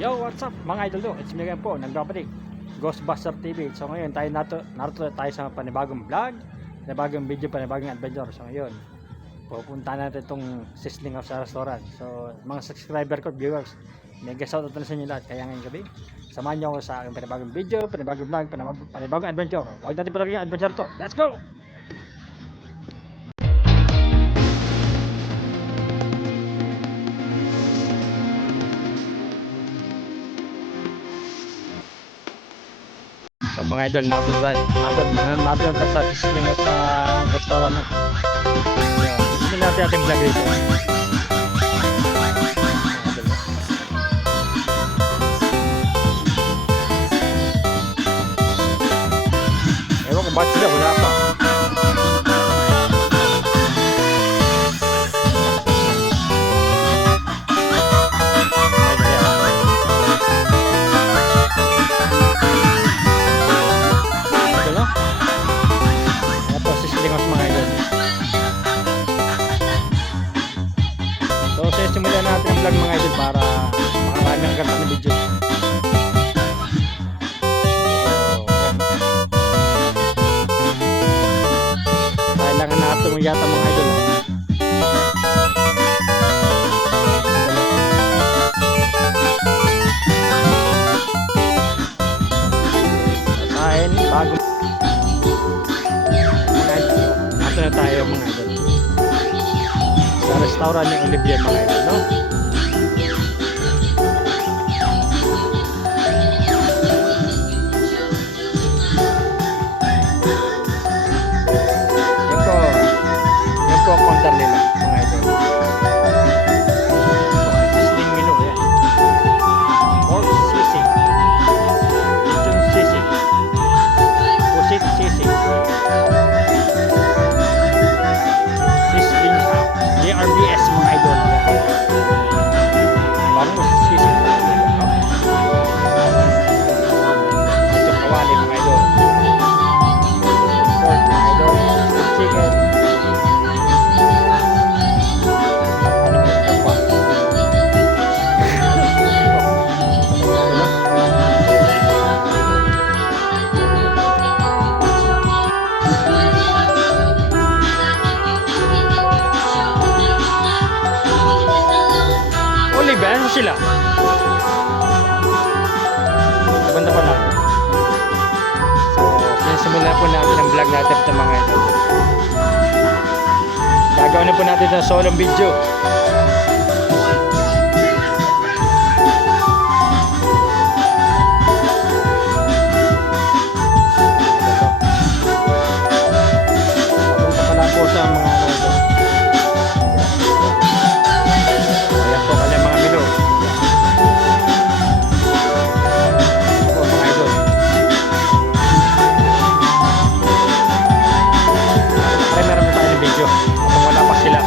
Yo, what's up mga idol do? It's me again po, nagbabalik Ghostbuster TV. So ngayon tayo naruto tayo sa panibagong vlog, panibagong video, panibagong adventure. So ngayon pupunta natin itong sizzling sa restaurant. So mga subscriber ko, viewers, mega shoutout na sa inyo lahat. Kaya ngayong gabi samahan nyo ako sa aking panibagong video, panibagong vlog, panibagong adventure. Huwag natin palagi ang adventure to. Let's go! So mga idol, natin sa sizzling sa restaurant. Hindi natin ating vlog dito. Ewan kung bakit sila, wala pa. So simulan natin ang vlog mga idol para makarami ang ganda ng video. Kailangan natin magyata mga idol. Sasahin bago mga idol. Nato na tayo mga idol sa restaurant ni Olivier mga idol, no? Yan po ang counter nila mga idol. Sizzling menu yan. Pork sisig, lechon sisig, pusit sisig, JRBS mga idol. Bangus sisig mga idol, no? Ito kawali mga idol. Pork mga idol, chicken. Ano sila? Banda pa lang. So, sinisimulan po natin ang vlog natin ito mga idol. Gagawin na po natin ng solo video. Punta pa lang po sa mga habang wala pa sila.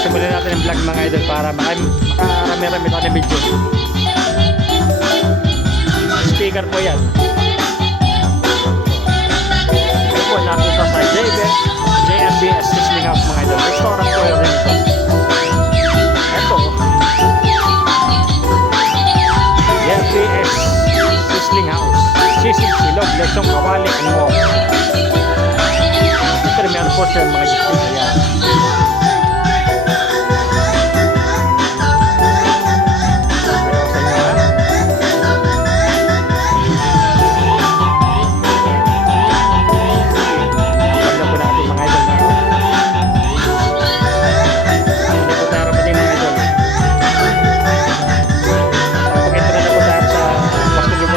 Simulan natin ang vlog mga idol para makarami-rami tayo ng video. Speaker po yan. Ito po natin sa JRBS Sizzling House mga idol. Restaurant po yun ito. Ito JRBS Sizzling House. Sisig, silog, lechong, kawali, and more. Ito rin meron po siya mga gisting. Ayan.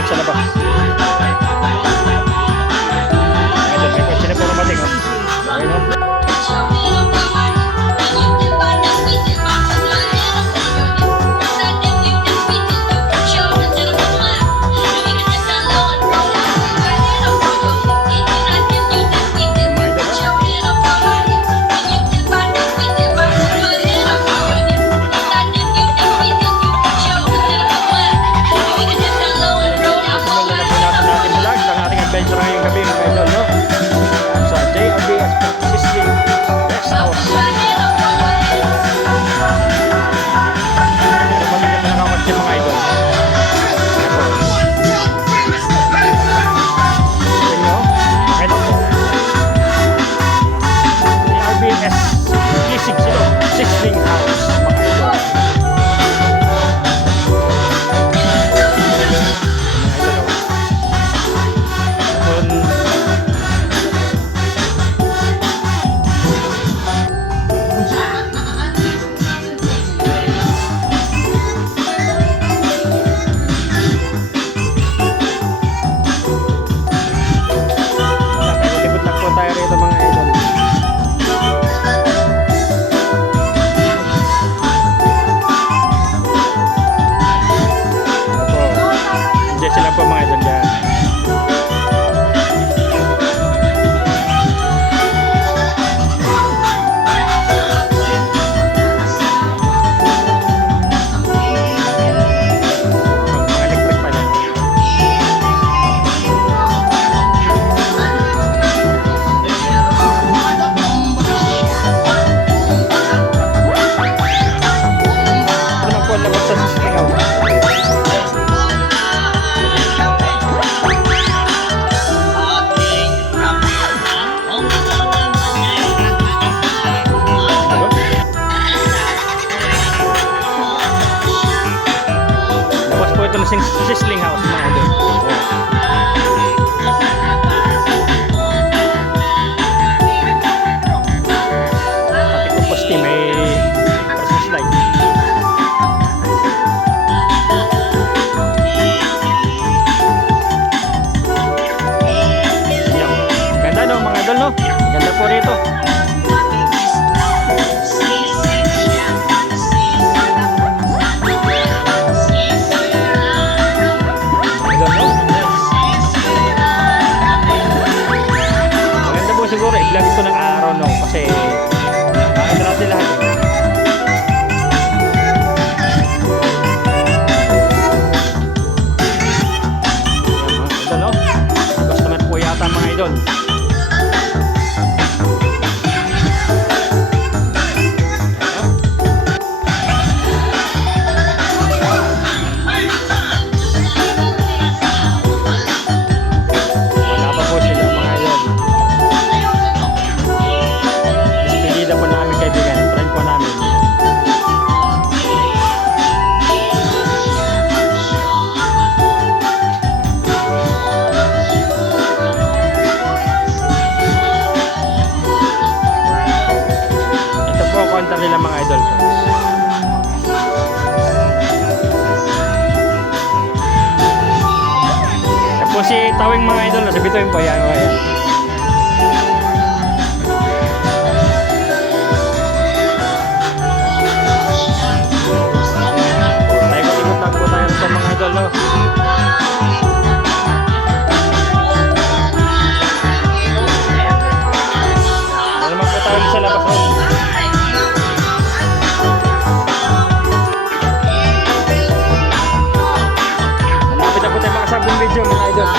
Sa labas. Ayun, may kotse na po rumating, oh. Ayun, oh. emergency lang po mga idol yan. Mga electric pa yan. Ito naman po labas sa sisling house. Labas po ito ng sisling house mga idol. Pati po poste may Christmas light. Yan. Ganda no mga idol no? Ganda po rito. Idol no? Maganda po siguro i-vlog ito ng araw no kasi nakita natin lahat eh. Yan, mga idol no? Customer po yata mga idol. Wala pa po sila mga idol. Despedida po namin kaibigan. Try po namin. Ito po ang counter nila mga idol. Yan po si Tawing mga idol. Nasa bituin po yan. O, yan. Tayo-ikot lang po tayo sa mga idol no. Ano naman po tayo sa labas no. Malapit na po tayo makasabong video mga idol.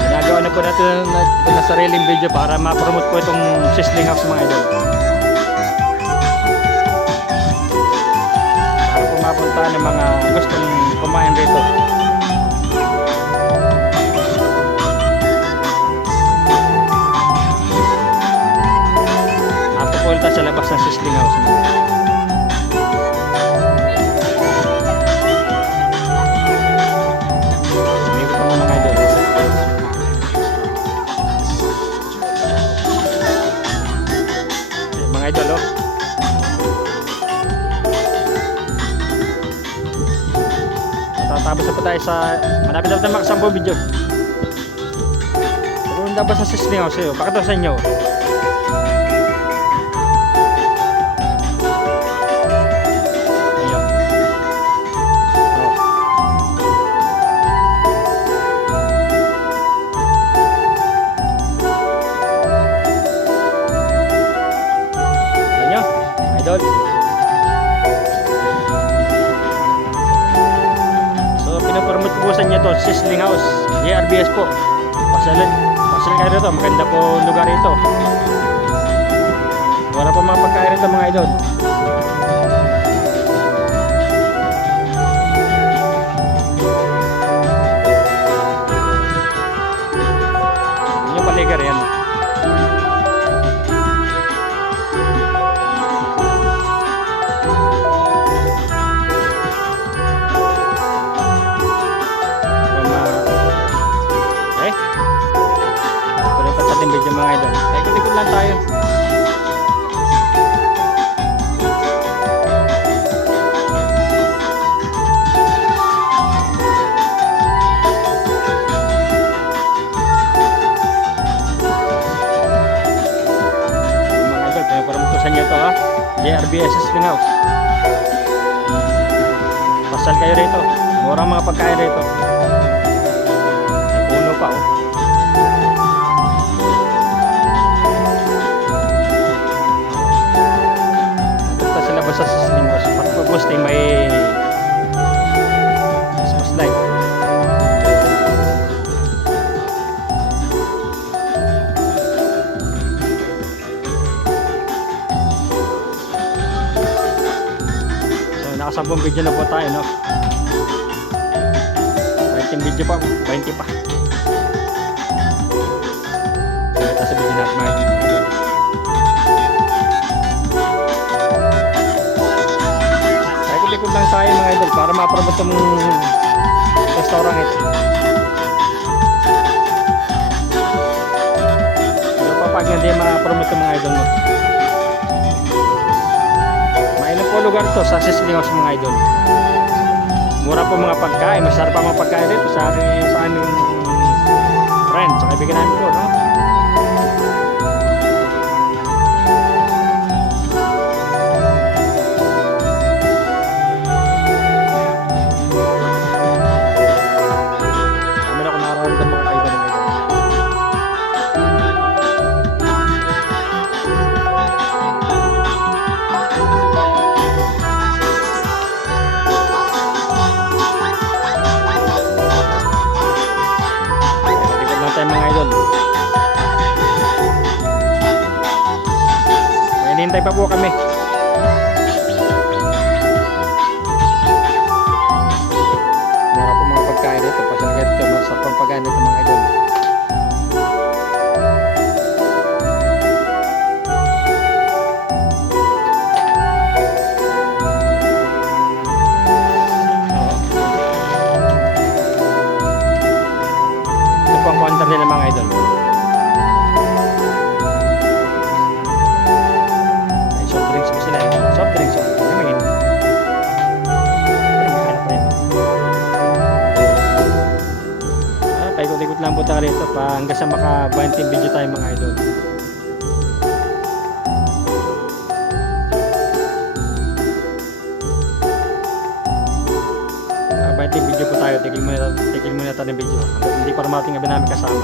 Ginagawa na po natin na sariling video para ma-promote po itong sisling house mga idol. Para po mapunta ng mga gustong kumain rito. Napupunta sa labas ng sisling house. Umikot po mga idol. Mga idol oh. Tatapos na po tayo sa malapit na po tayo makasampo video. Kung dapat sa sisling house eh. Pakita ko sa inyo. Ayan. Oh. Ayan. Idol. So pinapromote ko po sa inyo to, sisling house, JRBS po. Pasalan kayo rito, maganda po lugar ito. Wala po mga pagkain rito mga idol. Yun yung paligar yan. Video mga idol. Ikot-ikot lang tayo. JRBS Sling House. Pasal kayo rito. Murang mga pagkain rito. May puno pa oh. Punta sa labas sa Sling House. Pagpapos ay may Christmas light. Nakasabong video na po tayo, no? 20 video pa, 20 pa. Kita sa video natin mga idol. Likod lang tayo mga idol para ma-promote itong restaurant ito. Pero pa pag hindi ma-promote itong mga idol mo. Mainom po lugar to sa Sling House mga idol. Mura po mga pagkain, masarap pa mga pagkain dito sa aming friend, sa kaibigan namin po, no? Amin ako nararamdaman mga kaibigan mga idol. Mga idol, may hinihintay pa po kami. Mura po mga pagkain dito, pasalagay dito, masarap pang pagkain dito mga idol. Ang counter nila mga idol. Ay, soft drinks po sila. Soft drinks. Naman yun. Paikot-ikot lang po tayo rito pa hanggang sa maka 20 video tayo mga idol. Video po tayo, tigil muna tayo ng video hanggang hindi pa rumating ang namin kasama.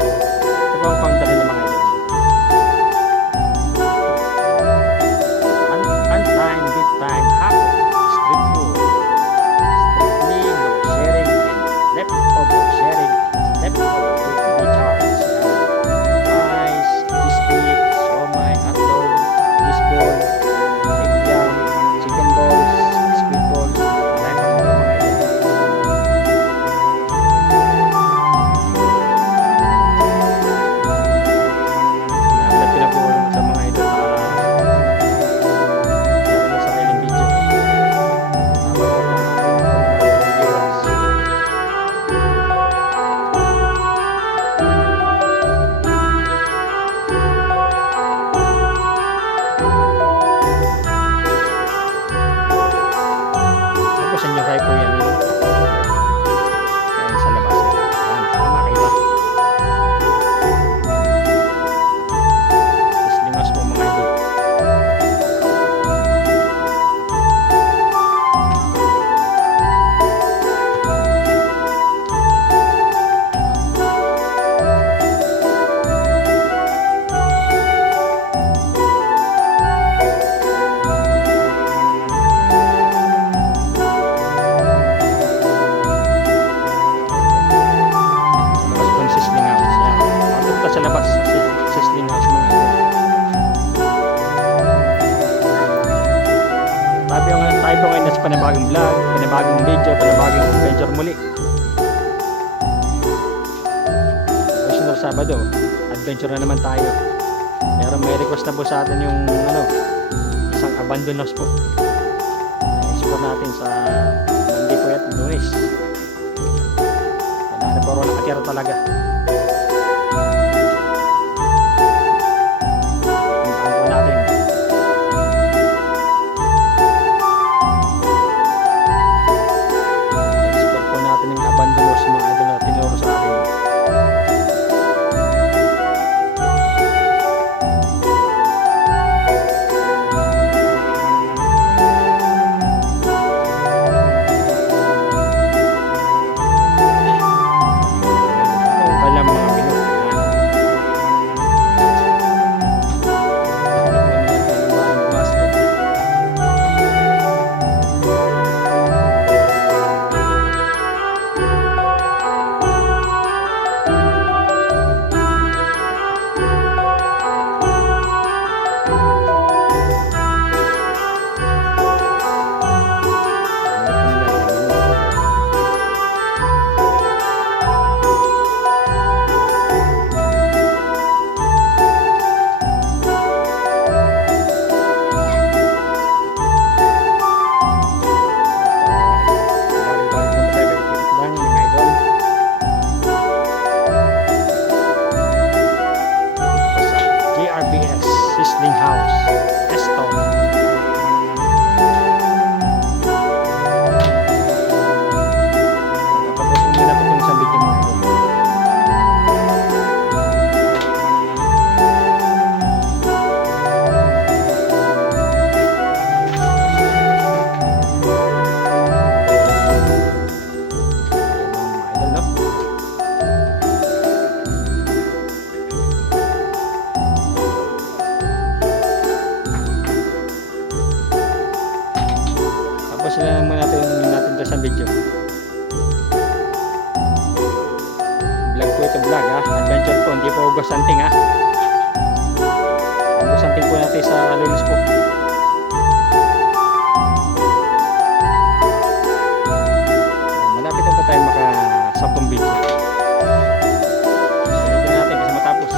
Ito po ang counter nila mga idol. On time, big time, hapon, street food, strictly no sharing and leftover sharing, leftover food to be charged. Rice, steak, siomai, hotdog, fishball, egg yam, chicken balls, squid balls, tayo po yan yun. Ayan, sa labas. Ayan, makita. Sling House po mga idol. Sa labas sa Sling House mga idol. Tayo po ngayon sa panibagong vlog, panibagong video, panibagong adventure muli. Sunod Sabado, adventure na naman tayo. Pero may request na po sa atin yung isang abandoned house po. I-explore natin sa Monday po at Lunes. Wala na po nakatira talaga. ng video. Vlog po ito, vlog ha. Adventure po, hindi po ghost hunting ha. Ghost hunting po natin sa Lunes po. Malapit na po tayo maka-10 video. Ito natin kasi matapos.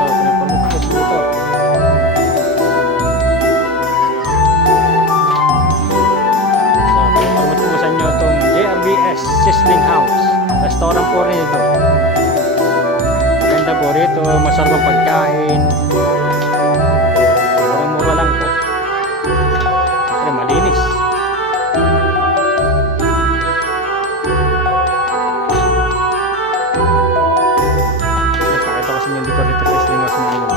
So, pinapanood po sa ito. JRBS Sizzling House. Restaurant po rin ito. Maganda po rito, masarap ang pagkain. Mura-mura lang po. Siyempre malinis. Pakita ko sa inyo dito rito Sizzling House mga yun.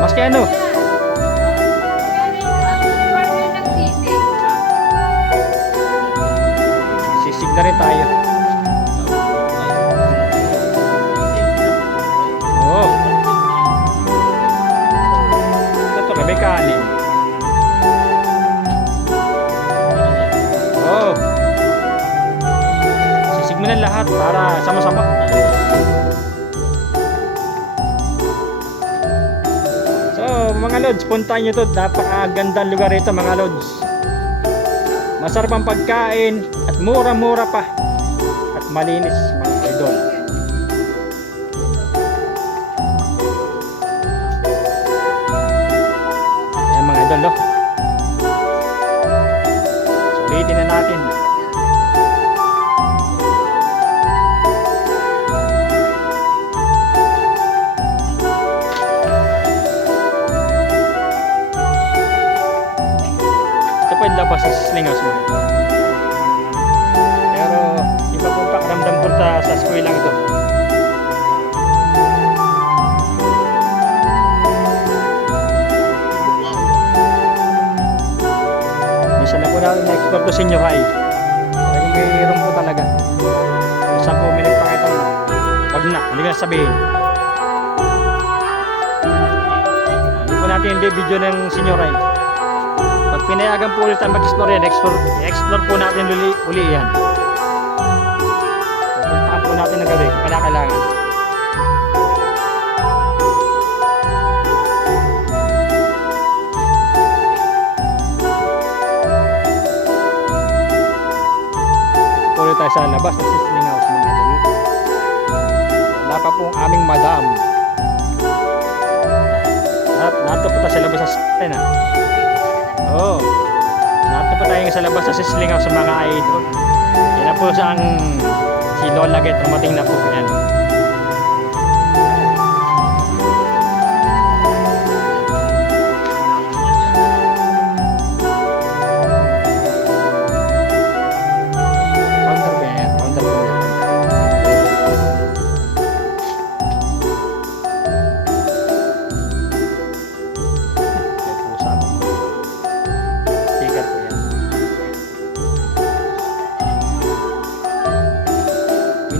Maski ano? Sisig na rin tayo. Oh. Ito kami kanin. Oh. Sisig mo na lahat para sama-sama. Mga lods, puntahan nyo to. Napakagandang lugar ito mga lods. Masarap ang pagkain at mura-mura pa at malinis mga idol. Ayan mga idol no? Sulitin na natin. Pwede labas sa Sizzling House mo. Pero iba po pakiramdam punta sa school lang ito. Minsan na po natin na-explore to senior high. Talagang mayroon po talaga. Minsan po may nagpakita mo. Wag na, hindi ko na sabihin. Hindi po natin hindi video ng senior high. Pag pinayagan po ulit tayo mag-explore yan, explore po natin uli yan. Pupuntahan po natin na gabi, kailangan. sa labas ng sizzling house mga idol. Wala pa pong aming madam. Nato po tayo sa labas sa sizzling ha. Oo. Nato po tayo sa labas sa sizzling house mga idol. Yan na po siyang si Lola Get. Rumating na po. Yan.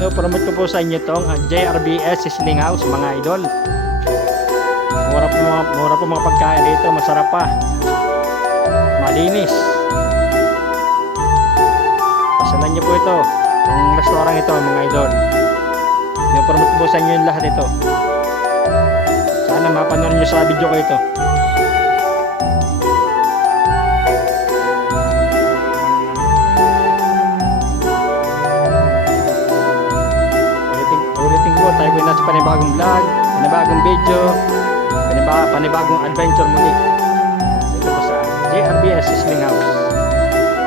Pinopromote ko po sa inyo itong JRBS Sizzling House mga idol. Mura po mga pagkain dito, masarap pa, malinis. Pasalan nyo po ito, itong restaurant ito mga idol. Pinopromote ko po sa inyo yung lahat ito. Sana mapanood nyo sa video ko ito. Tayo po nasa panibagong vlog, panibagong video, panibagong adventure muli. Dito po sa JRBS Sizzling House.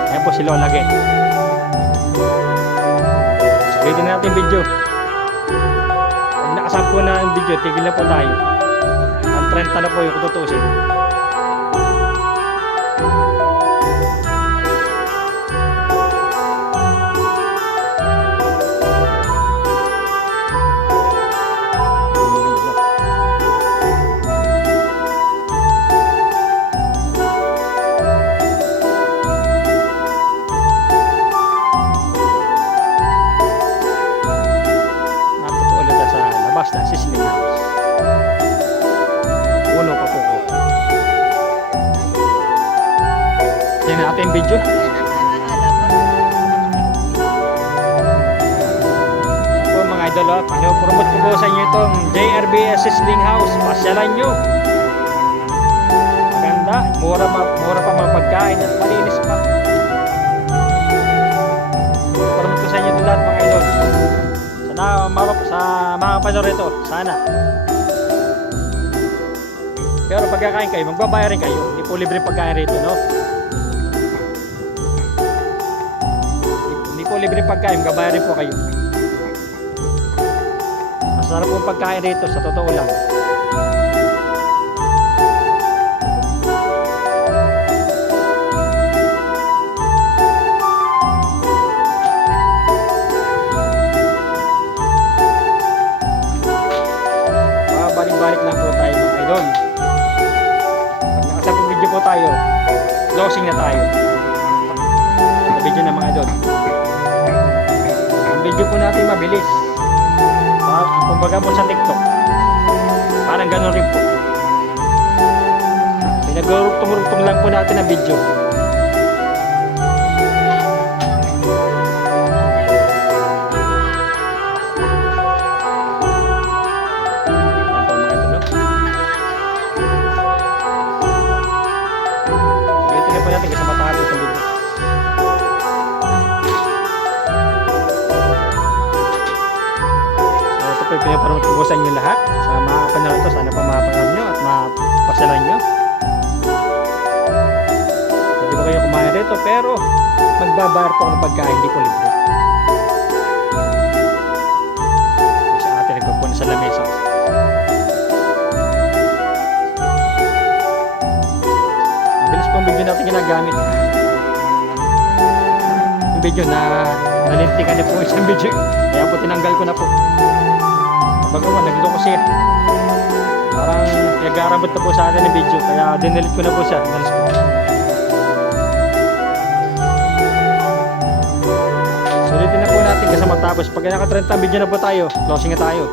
Ayan po si Lola Get. Sabihin natin yung video. Pag nakasampu na yung video, tigil na po tayo. Ang 30 na po yung kututusin. Na sizzling house. Uno pa po ko. Yan na ating video. Yan po mga idol, promote ko po sa inyo itong JRBS Sizzling House. Pasyalan nyo. Maganda, mura pa mga pagkain at malinis pa. Promote ko sa inyo ito lahat mga idol. Sa mga kapanood ito, sana. Pero pagkakain kayo, magbabayar rin kayo. Hindi po libre pagkain rito, no? Hindi po libre pagkain, magbabayar rin po kayo. Masarap po pagkain rito, sa totoo lang. Balik lang po tayo mga idol. Pag nakasapong video po tayo, closing na tayo sa video na mga idol. Ang video po natin mabilis, kumbaga po sa TikTok, parang gano'n rin po. Pinag-rugtong lang po natin ang video. Natin kasi matapos ang video. So ito po yung pinapromote ko sa inyo lahat. Sa mga panood ito, sana pa mapanood nyo at mapasyalan nyo. Hindi po kayo kumain rito, pero magbabayar po ako ng pagkain, hindi po libre. Kasi ate nagpupunan sa lamesa. Ang video natin ginagamit, yung video na nalintikan na po isang video, kaya po tinanggal ko na po. Bagawa nagloko siya, parang nag-aarabot na po sa atin yung video, kaya dinilit ko na po siya. Sulitin na po natin kasi matapos. Pag naka-30 video na po tayo, closing na tayo.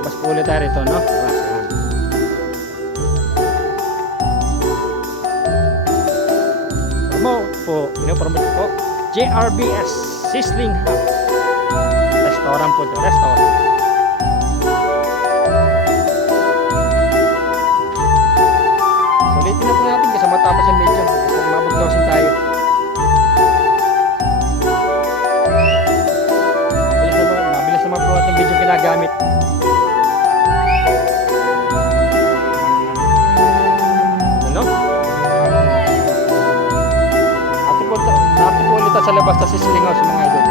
Tapos po ulit tayo rito, no? Pinopromote po JRBS Sizzling House. Restaurant po ito, restaurant. Sulitin na po natin kasi matapos ang video. Kasi mabuglaw basta sizzling house mga idol.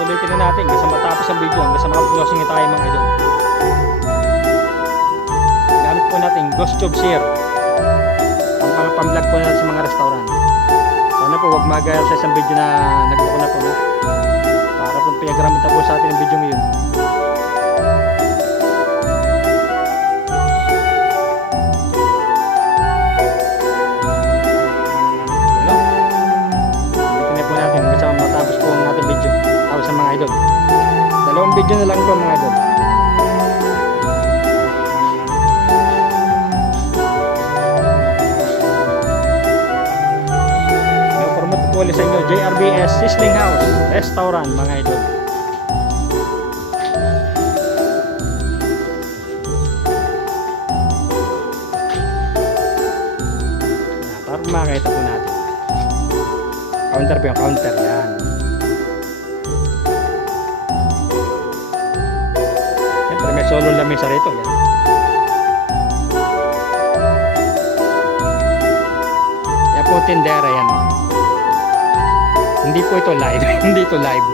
Sulitin na natin hanggang sa matapos ang video, hanggang sa makapag-closing tayo mga idol. Gamit po natin Ghost Tube Share, ang pang-vlog po natin sa mga restaurant. Sana po huwag magayal sa isang video na nagbuko na po, no? Para po pinagramit na po sa atin ang video ngayon. Sa mga idol, dalawang video na lang po mga idol. Promote po ulit sa inyo JRBS Sizzling House Restaurant mga idol. Para makita po natin counter po yung counter yan. May solo lamesa rito yan. Yan po tindera yan. Hindi po ito live. Hindi ito live.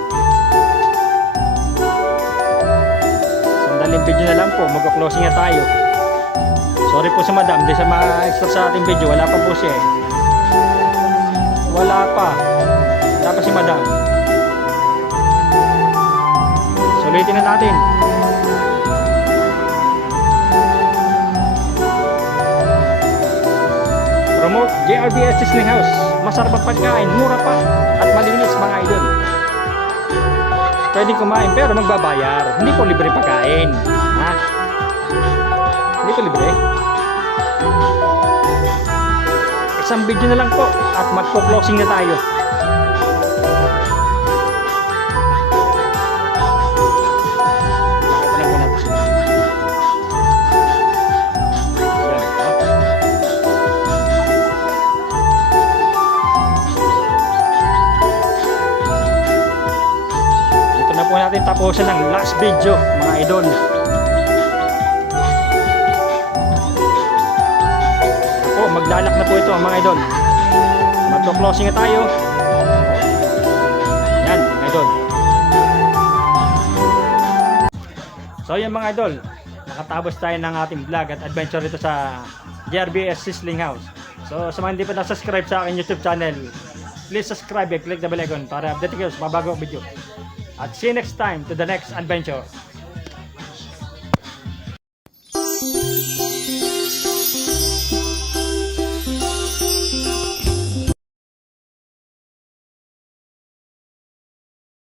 Sandaling video na lang po. Mag-closing na tayo. Sorry po sa madam. Hindi siya ma-extra sa ating video. Wala pa po siya eh. Wala pa. Wala pa si madam. Sulitin na natin. Promote JRBS Sizzling House. Masarap ang pagkain, mura pa at malinis mga idol. Pwede kumain pero magbabayar. Hindi po libre pagkain. Ha? Hindi po libre. Isang video na lang po at magpo-closing na tayo. Po natin tapusin ng last video mga idol. Po, maglalak na po ito mga idol. Magto-closing na tayo. Yan mga idol. So yan mga idol, nakatapos tayo ng ating vlog at adventure dito sa JRBS Sizzling House. So sa mga hindi pa na-subscribe sa aking YouTube channel, please subscribe and click the bell icon para update kayo sa mabagong video. At see you next time to the next adventure.